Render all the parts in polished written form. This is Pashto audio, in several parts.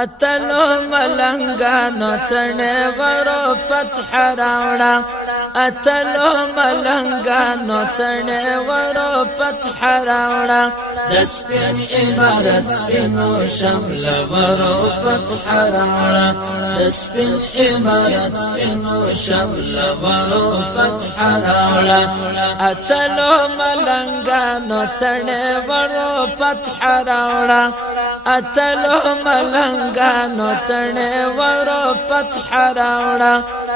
اتلو ملنگانو چنے ورو فتح راوڑا اتلو ملنگانو چنے ورو فتح راوڑا دسپین عبادت سپینو شمل ورو فتح راوڑا دسپین عبادت سپینو شمل ورو فتح راوڑا اتلو ملنگانو چنے ورو فتح راوڑا اتلو ملنگانو چنے ورو فتح راوڑا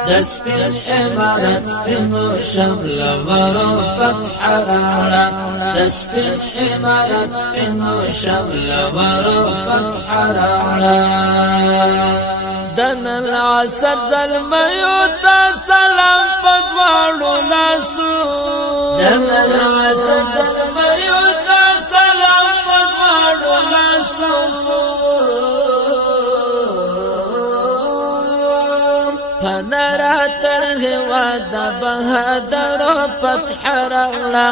دسپین عبادت سپینو شمل ورو فتح راوڑا دسپین عبادت سپینو شمل ورو فتح راوڑا دن العصر ظلمیو تا سلام پدوارو لاسو دن العصر ظلمیو تا سلام پدوارو لاسو پنرا ترغوا دا بہادرو فتح راوڑا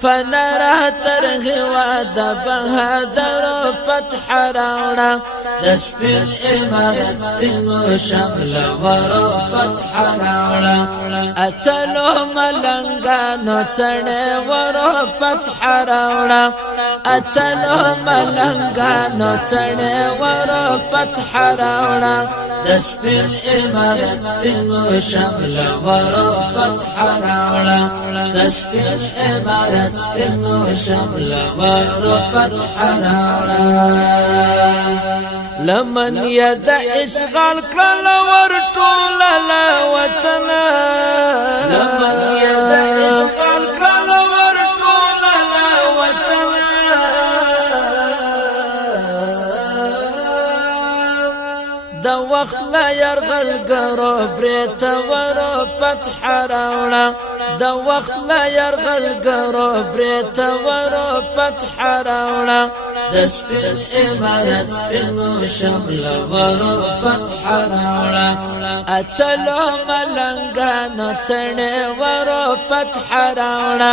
پنرا ترغوا دا بہادرو فتح راوڑا دسپین عبادت سپینو شمل ورو فتح راوڑا اتلو ملنگانو چنے ورو فتح راوڑا اتلو ملنگانو چنے ورو فتح راوڑا دسپین عبادت سپینو شمل ورو فتح راوڑا دسپین عبادت سپینو شمل ورو فتح راوڑا لمن ید اشغال کرل ورطول وطنا لمن ید اشغال کرل ورطول وطنا دا وقت لا يرغل گرو بریت ورو فتح راوڑا دا وقت لا يرغل گرو بریت ورو فتح راوڑا دسپین عبادت سپینو شمل ورو فتح راوڑا اتلو ملنگانو چنے ورو فتح راوڑا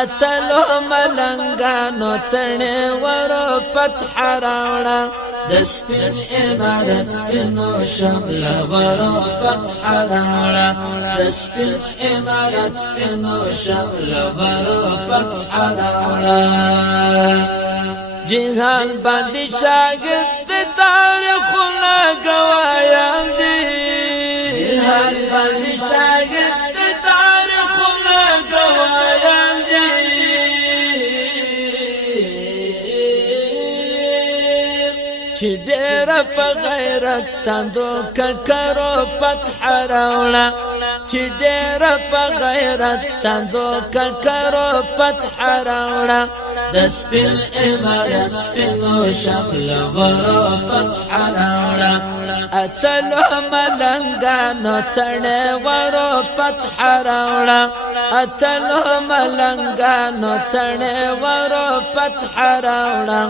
اتلو ملنگانو چنے ورو فتح راوڑا دسپین عبادت سپینو شمل ورو فتح راوڑا دسپین عبادت سپینو شمل ورو فتح راوڑا جهان باندې شاگرد تاریخونه گوايان دي جهان باندې شاگرد تاریخونه گوايان دي چې ډېر په غیرت تاندو ککرو فتح راوړه چې ډېر په غیرت تاندو ککرو فتح راوړه دسپین عبادت سپینو شمل ورو فتح راوڑا اتلو ملنگانو چنے ورو فتح راوڑا اتلو ملنگانو چنے ورو فتح راوڑا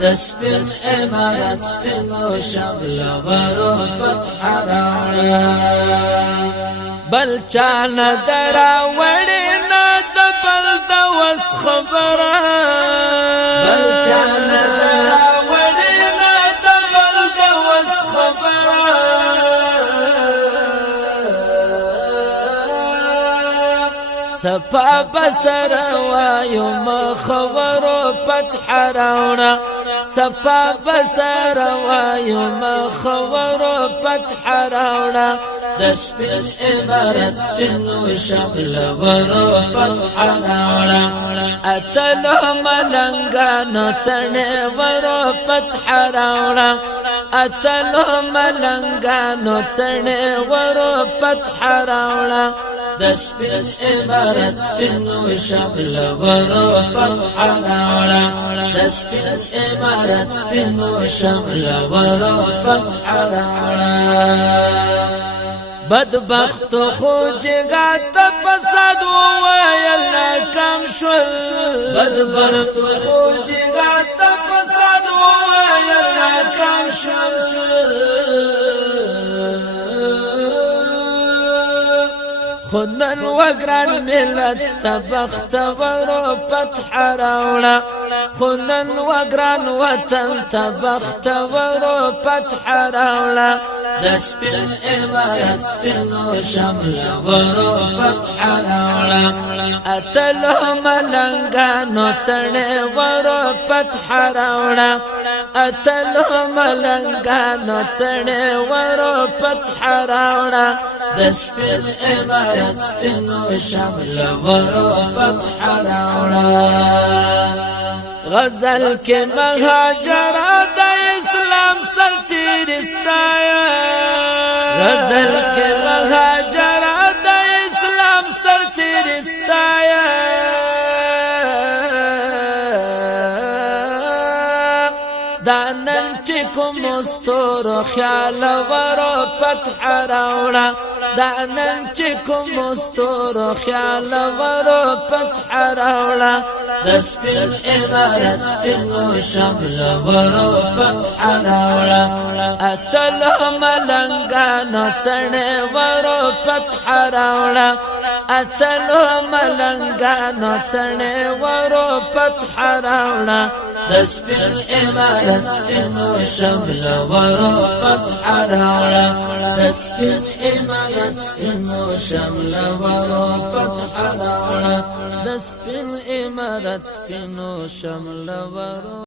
دسپین عبادت سپینو شمل ورو فتح راوڑا بل چان درا وڑی نا دبل دوس خبرا بل چان درا وڑی نا دبل دوس خبرا سپا بسر وایو مخورو فتح راوڑا سپا بسر وایو مخورو فتح راوڑا دسپین عبادت سپینو شمل ورو فتح راوڑا اتلو ملنگانو چنے ورو فتح راوڑا اتلو ملنگانو چنے ورو فتح راوڑا دسپین عبادت سپینو شمل ورو فتح راوڑا دسپین عبادت سپینو شمل ورو فتح راوڑا بدبخت خو جگا تا فساد وویل ناکام شول بدبخت خو جگا تا فساد وویل ناکام شول خنن وگران ملت تبخت ورو فتح راوڑا خنن وگران وطن تبخت ورو فتح راوڑا دسپن عبارت سپنو شمل ورو فتح راوڑا اتلو ملنگانو چڑے ورو فتح راوڑا اتلو ملنگانو چڑے ورو فتح راوڑا دسپن عبارت سپنو شمل ورو فتح راوڑا غزل کے مہاجرات اسلام سر تیرستایا غزل کے مہاجرات اسلام سر تیرستایا دانن چکم مستور خیال ورو فتح راوڑا دانن چکم مستور خیال ورو فتح راوڑا دسپن عبارت سپنو شمل ورو فتح راوڑا اتلو ملنگانو چڑے ورو فتح راوڑا اتلو ملنگانو چڑے ورو فتح راوڑا دسپن عبارت سپنو شمل ورو فتح راوڑا دسپن عبارت سپنو شمل ورو فتح راوڑا دسپن عبارت سپنو شمل ورو